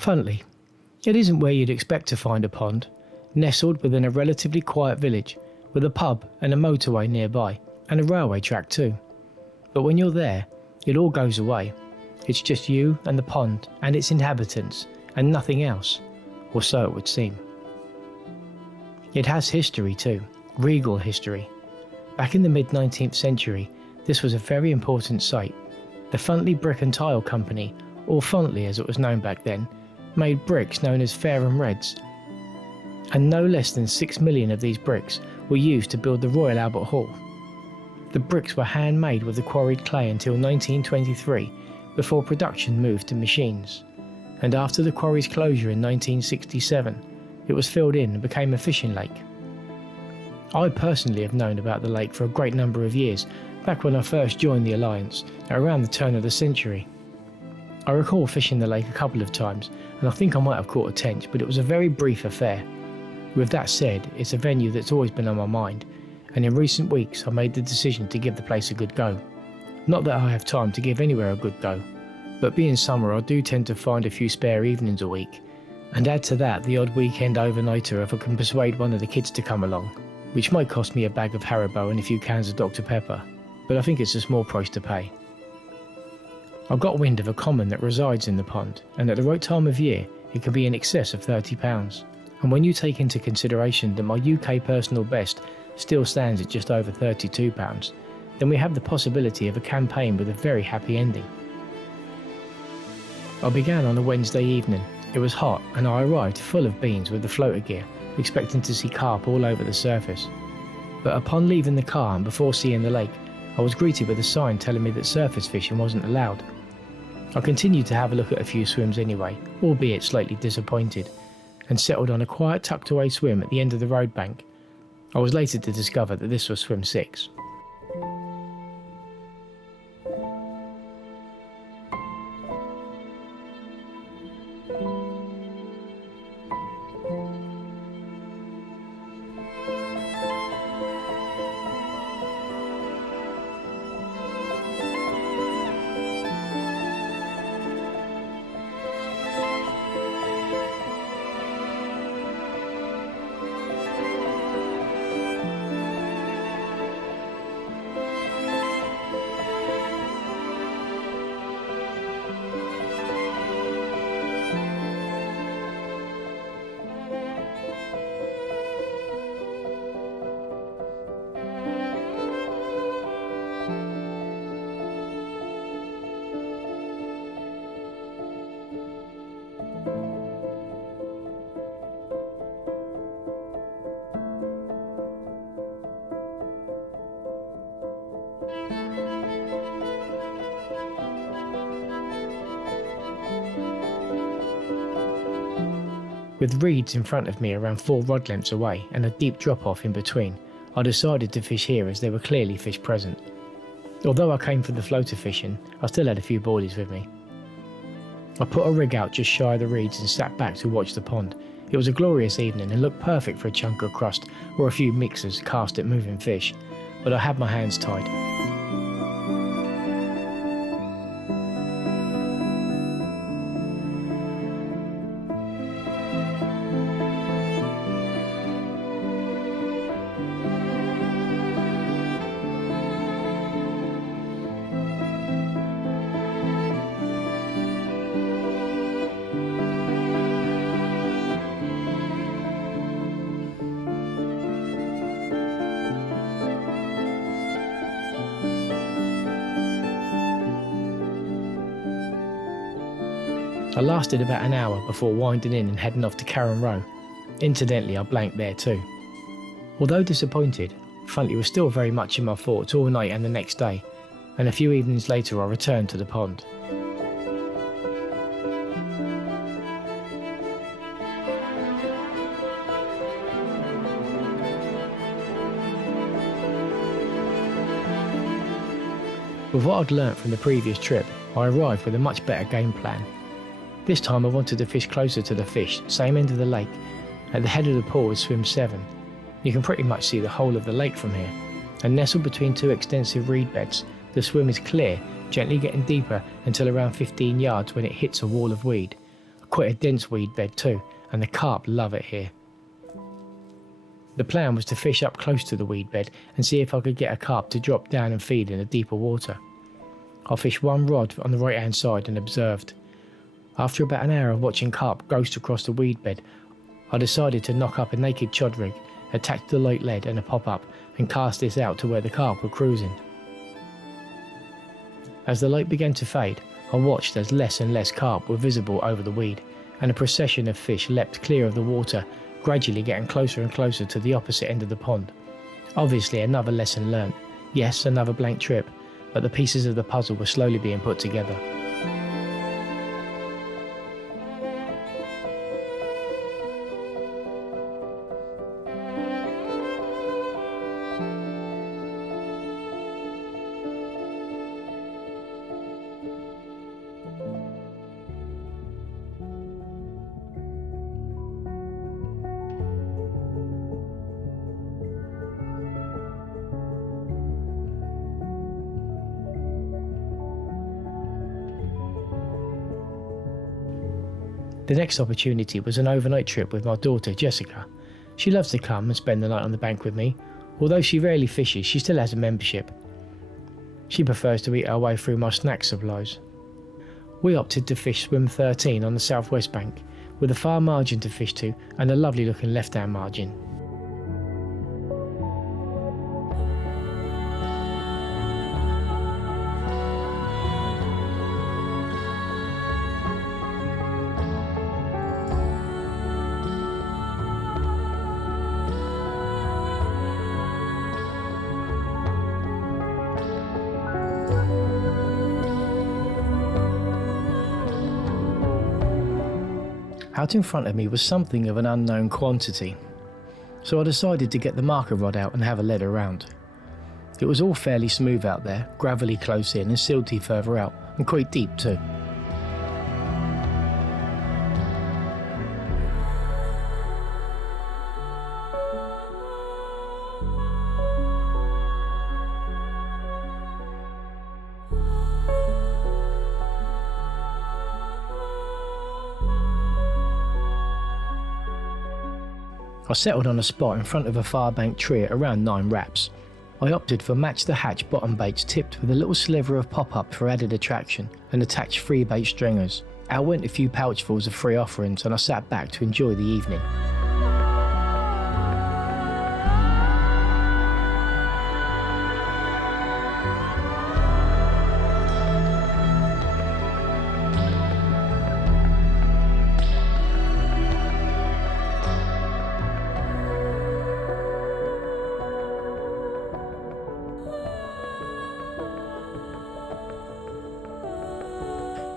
Funtley. It isn't where you'd expect to find a pond, nestled within a relatively quiet village, with a pub and a motorway nearby, and a railway track too. But when you're there, it all goes away. It's just you and the pond and its inhabitants, and nothing else, or so it would seem. It has history too, regal history. Back in the mid-19th century, this was a very important site. The Funtley Brick and Tile Company, or Fontley as it was known back then, made bricks known as Fareham Reds, and no less than 6 million of these bricks were used to build the Royal Albert Hall. The bricks were handmade with the quarried clay until 1923, before production moved to machines, and after the quarry's closure in 1967, it was filled in and became a fishing lake. I personally have known about the lake for a great number of years, back when I first joined the Alliance, around the turn of the century. I recall fishing the lake a couple of times, and I think I might have caught a tench, but it was a very brief affair. With that said, it's a venue that's always been on my mind, and in recent weeks I made the decision to give the place a good go. Not that I have time to give anywhere a good go, but being summer I do tend to find a few spare evenings a week, and add to that the odd weekend overnighter if I can persuade one of the kids to come along, which might cost me a bag of Haribo and a few cans of Dr Pepper, but I think it's a small price to pay. I got wind of a common that resides in the pond, and at the right time of year it can be in excess of £30, and when you take into consideration that my UK personal best still stands at just over £32, then we have the possibility of a campaign with a very happy ending. I began on a Wednesday evening. It was hot and I arrived full of beans with the floater gear, expecting to see carp all over the surface. But upon leaving the car and before seeing the lake, I was greeted with a sign telling me that surface fishing wasn't allowed. I continued to have a look at a few swims anyway, albeit slightly disappointed, and settled on a quiet tucked away swim at the end of the road bank. I was later to discover that this was swim 6. With reeds in front of me around 4 rod lengths away and a deep drop off in between, I decided to fish here as there were clearly fish present. Although I came for the floater fishing, I still had a few boilies with me. I put a rig out just shy of the reeds and sat back to watch the pond. It was a glorious evening and looked perfect for a chunk of crust or a few mixers cast at moving fish, but I had my hands tied. I lasted about an hour before winding in and heading off to Carron Row. Incidentally, I blanked there too. Although disappointed, Funtley was still very much in my thoughts all night and the next day, and a few evenings later I returned to the pond. With what I'd learnt from the previous trip, I arrived with a much better game plan. This time I wanted to fish closer to the fish, same end of the lake. At the head of the pool is swim 7. You can pretty much see the whole of the lake from here, and nestled between 2 extensive reed beds, the swim is clear, gently getting deeper until around 15 yards when it hits a wall of weed. I Quite a dense weed bed too, and the carp love it here. The plan was to fish up close to the weed bed and see if I could get a carp to drop down and feed in the deeper water. I fished one rod on the right hand side and observed. After about an hour of watching carp ghost across the weed bed, I decided to knock up a naked chod rig, attach the light lead and a pop-up and cast this out to where the carp were cruising. As the light began to fade, I watched as less and less carp were visible over the weed, and a procession of fish leapt clear of the water, gradually getting closer and closer to the opposite end of the pond. Obviously another lesson learnt. Yes, another blank trip, but the pieces of the puzzle were slowly being put together. The next opportunity was an overnight trip with my daughter Jessica. She loves to come and spend the night on the bank with me. Although she rarely fishes, she still has a membership. She prefers to eat her way through my snack supplies. We opted to fish swim 13 on the southwest bank, with a far margin to fish to and a lovely looking left-hand margin. Out in front of me was something of an unknown quantity, so I decided to get the marker rod out and have a lead around. It was all fairly smooth out there, gravelly close in and silty further out, and quite deep too. I settled on a spot in front of a far bank tree at around 9 raps. I opted for match the hatch bottom baits tipped with a little sliver of pop-up for added attraction and attached free bait stringers. Out went a few pouchfuls of free offerings and I sat back to enjoy the evening.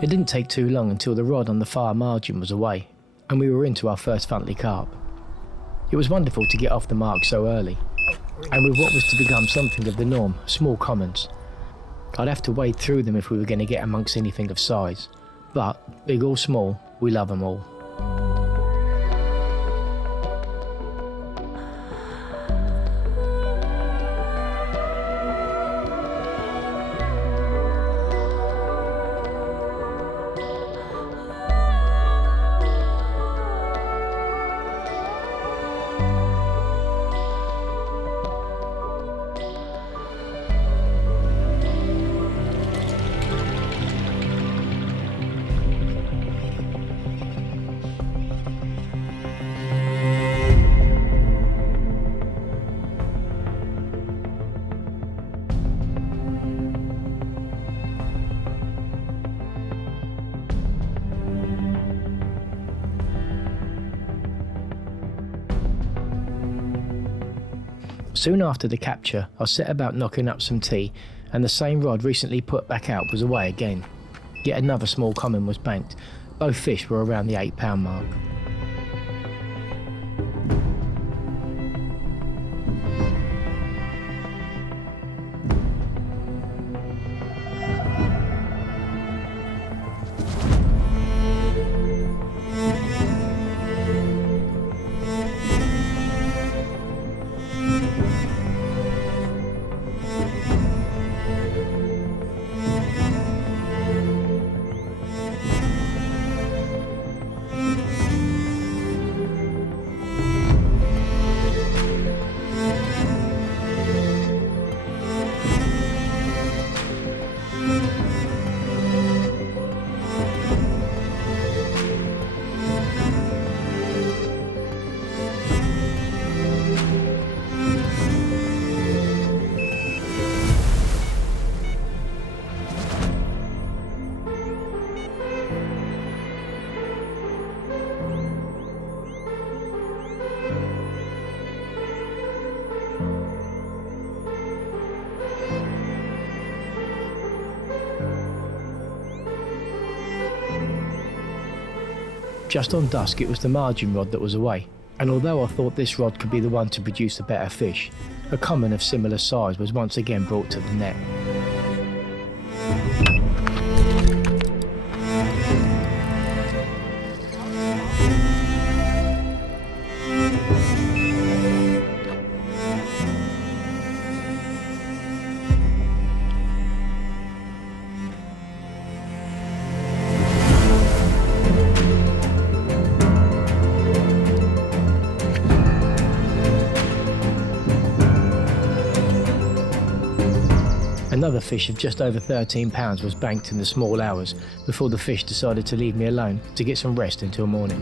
It didn't take too long until the rod on the far margin was away, and we were into our first Funtley carp. It was wonderful to get off the mark so early, and with what was to become something of the norm, small commons. I'd have to wade through them if we were going to get amongst anything of size, but, big or small, we love them all. Soon after the capture, I set about knocking up some tea, and the same rod recently put back out was away again. Yet another small common was banked. Both fish were around the 8 pound mark. Just on dusk it was the margin rod that was away, and although I thought this rod could be the one to produce the better fish, a common of similar size was once again brought to the net. Another fish of just over 13 pounds was banked in the small hours before the fish decided to leave me alone to get some rest until morning.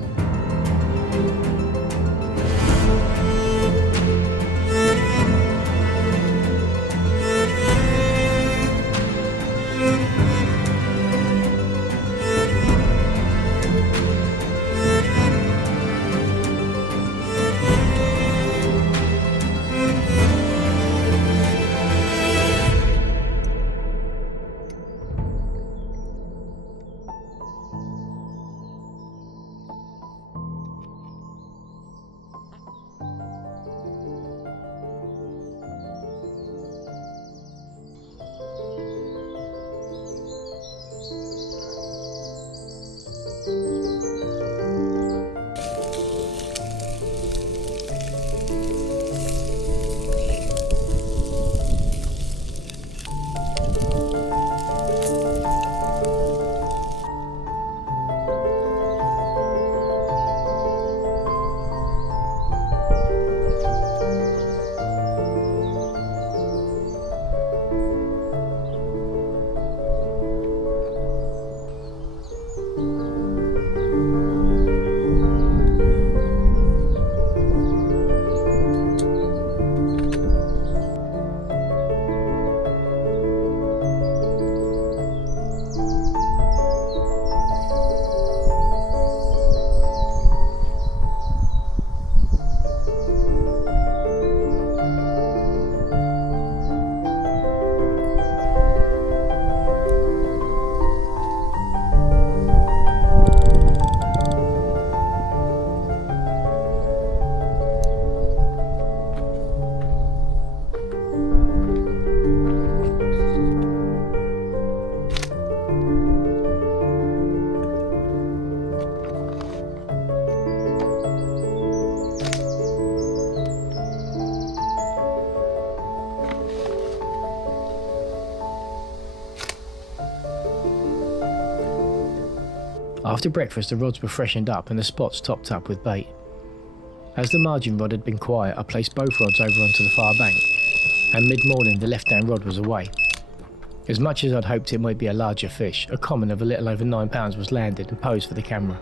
After breakfast the rods were freshened up and the spots topped up with bait. As the margin rod had been quiet, I placed both rods over onto the far bank, and mid-morning the left-hand rod was away. As much as I'd hoped it might be a larger fish, a common of a little over 9 pounds was landed and posed for the camera.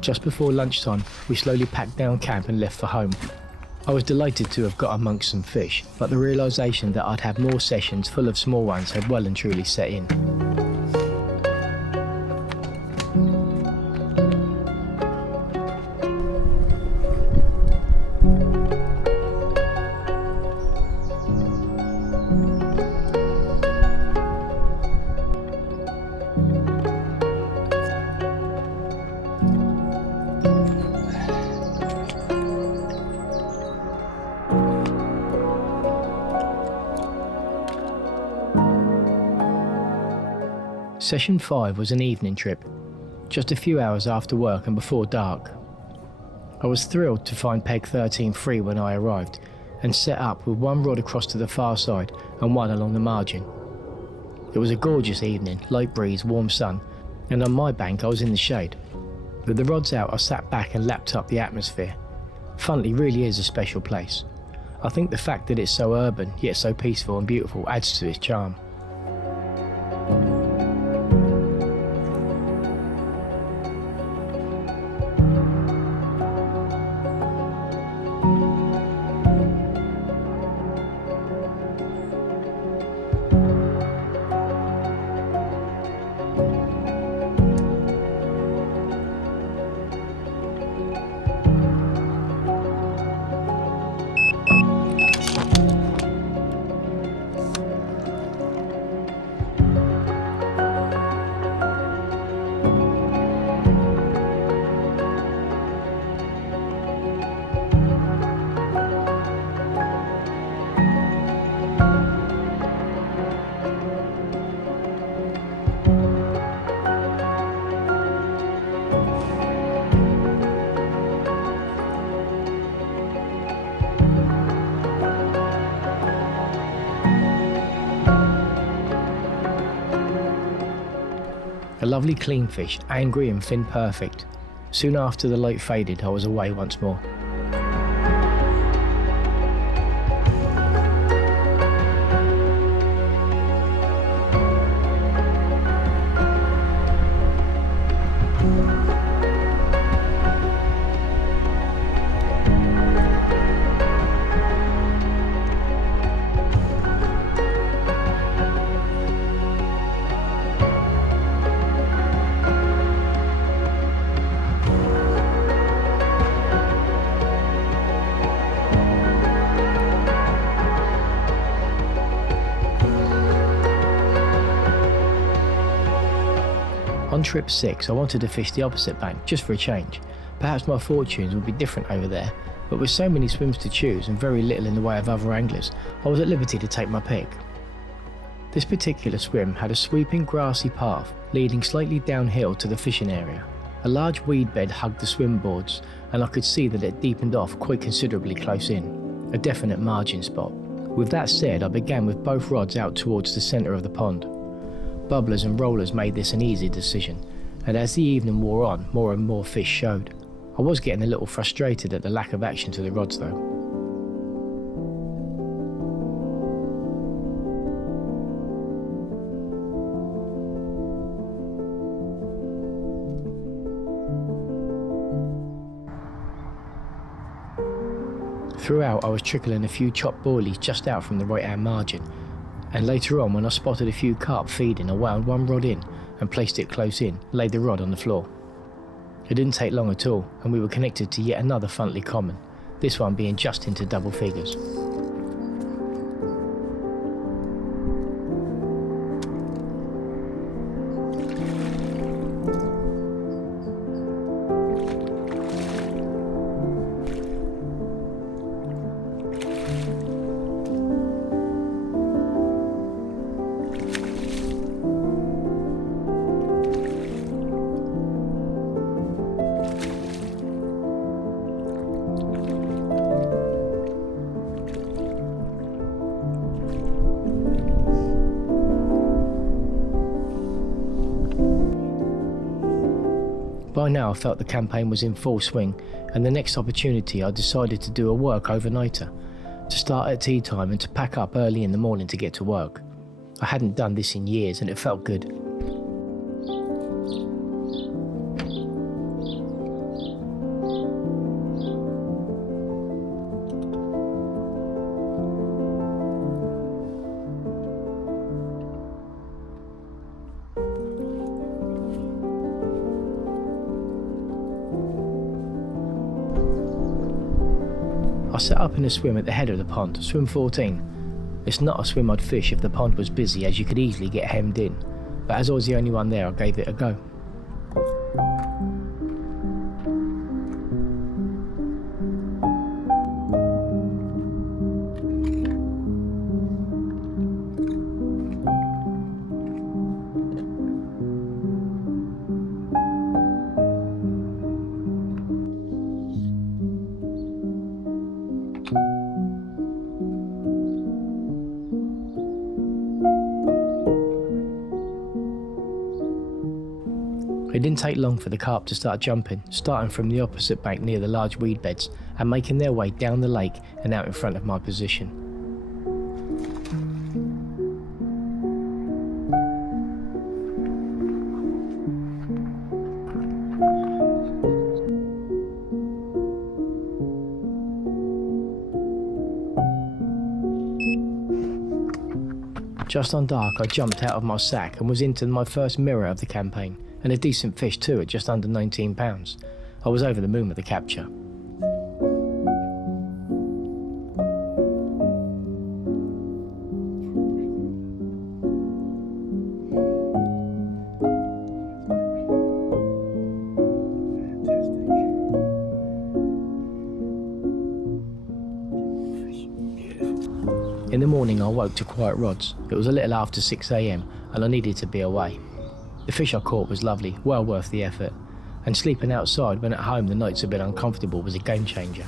Just before lunchtime, we slowly packed down camp and left for home. I was delighted to have got amongst some fish, but the realisation that I'd have more sessions full of small ones had well and truly set in. Session 5 was an evening trip, just a few hours after work and before dark. I was thrilled to find peg 13 free when I arrived, and set up with one rod across to the far side and one along the margin. It was a gorgeous evening, light breeze, warm sun, and on my bank I was in the shade. With the rods out I sat back and lapped up the atmosphere. Funtley really is a special place. I think the fact that it's so urban yet so peaceful and beautiful adds to its charm. lovely clean fish, angry and fin perfect. Soon after the light faded, I was away once more. On trip 6, I wanted to fish the opposite bank, just for a change. Perhaps my fortunes would be different over there, but with so many swims to choose and very little in the way of other anglers, I was at liberty to take my pick. This particular swim had a sweeping grassy path leading slightly downhill to the fishing area. A large weed bed hugged the swim boards, and I could see that it deepened off quite considerably close in, a definite margin spot. With that said, I began with both rods out towards the centre of the pond. Bubblers and rollers made this an easy decision, and as the evening wore on, more and more fish showed. I was getting a little frustrated at the lack of action to the rods though. Throughout I was trickling a few chopped boilies just out from the right hand margin, and later on when I spotted a few carp feeding, I wound one rod in and placed it close in, laid the rod on the floor. It didn't take long at all, and we were connected to yet another Funtley common, this one being just into double figures. By now I felt the campaign was in full swing, and the next opportunity I decided to do a work overnighter, to start at tea time and to pack up early in the morning to get to work. I hadn't done this in years and it felt good. I set up in a swim at the head of the pond, swim 14. It's not a swim I'd fish if the pond was busy, as you could easily get hemmed in, but as I was the only one there I gave it a go. It didn't take long for the carp to start jumping, starting from the opposite bank near the large weed beds and making their way down the lake and out in front of my position. Just on dark I jumped out of my sack and was into my first mirror of the campaign, and a decent fish too at just under 19 pounds. I was over the moon with the capture. In the morning I woke to quiet rods. It was a little after 6 AM and I needed to be away. The fish I caught was lovely, well worth the effort, and sleeping outside when at home the nights a bit uncomfortable was a game changer.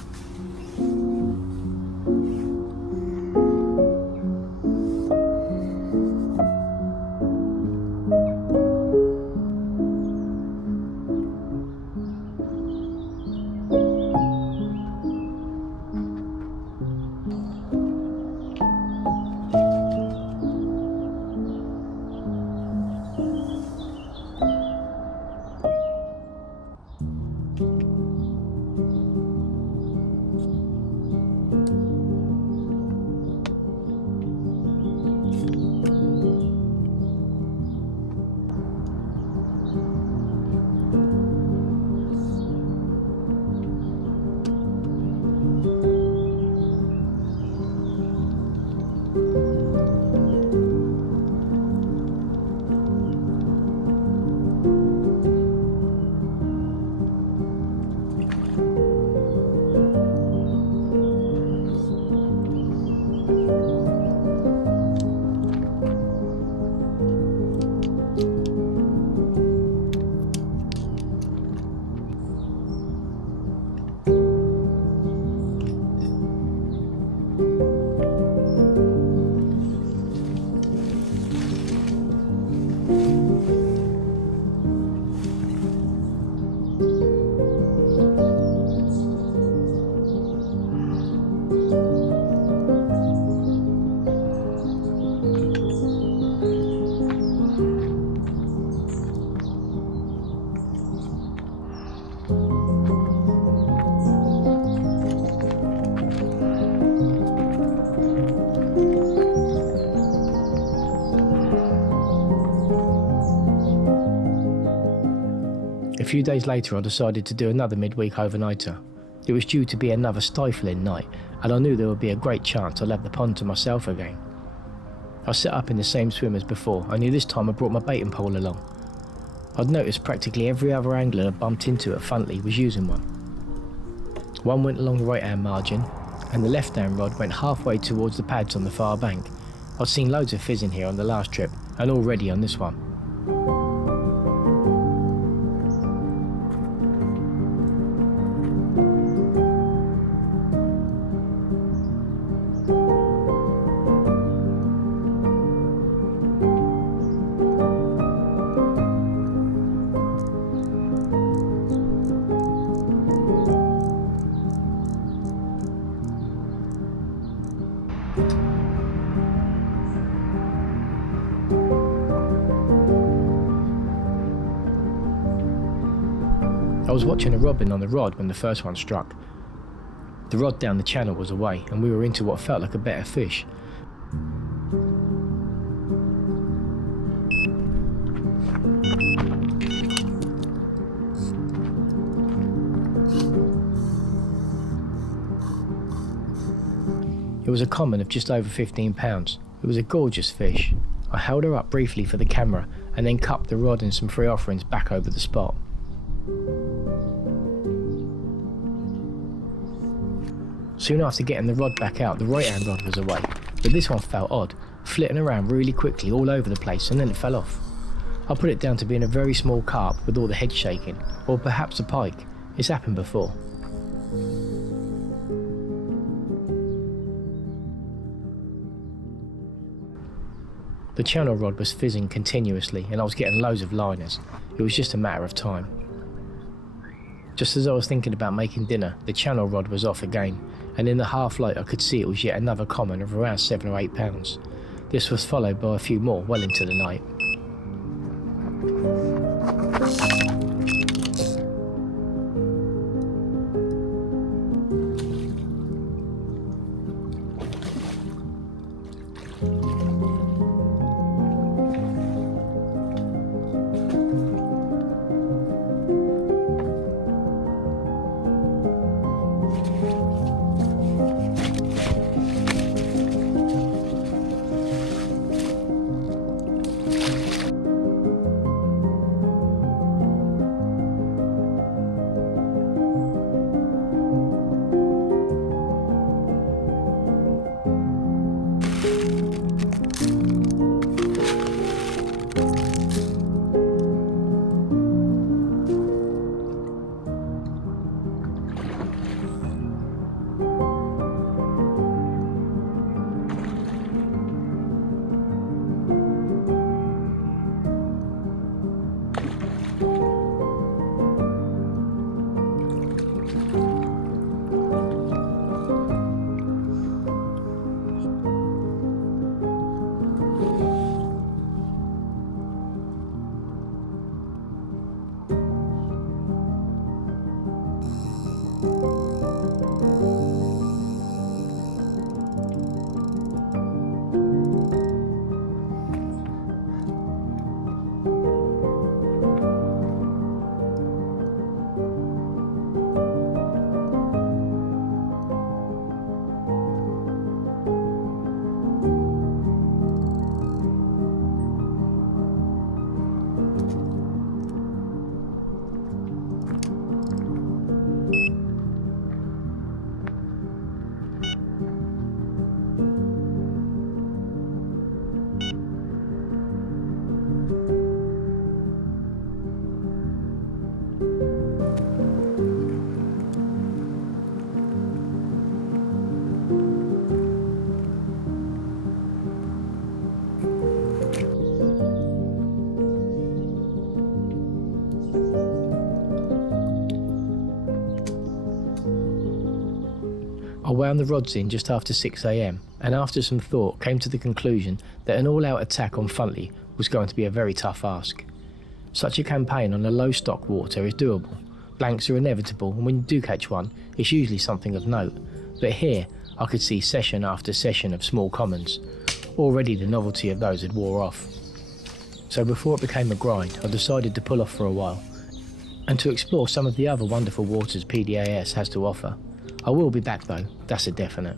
A few days later I decided to do another midweek overnighter. It was due to be another stifling night, and I knew there would be a great chance I'd have the pond to myself again. I set up in the same swim as before, only this time I brought my baiting pole along. I'd noticed practically every other angler I bumped into at Funtley was using one. One went along the right hand margin, and the left hand rod went halfway towards the pads on the far bank. I'd seen loads of fizzing here on the last trip, and already on this one. I was watching a robin on the rod when the first one struck. The rod down the channel was away, and we were into what felt like a better fish. It was a common of just over 15 pounds. It was a gorgeous fish. I held her up briefly for the camera and then cupped the rod and some free offerings back over the spot. Soon after getting the rod back out, the right hand rod was away, but this one felt odd, flitting around really quickly all over the place, and then it fell off. I put it down to being a very small carp with all the head shaking, or perhaps a pike. It's happened before. The channel rod was fizzing continuously, and I was getting loads of liners. It was just a matter of time. Just as I was thinking about making dinner, the channel rod was off again, and in the half light I could see it was yet another common of around 7 or 8 pounds. This was followed by a few more well into the night. I wound the rods in just after 6 AM, and after some thought came to the conclusion that an all-out attack on Fontley was going to be a very tough ask. Such a campaign on a low stock water is doable, Blanks are inevitable, and when you do catch one, it's usually something of note. But here, I could see session after session of small commons. Already the novelty of those had wore off. So before it became a grind, I decided to pull off for a while, and to explore some of the other wonderful waters PDAS has to offer. I will be back though, that's a definite.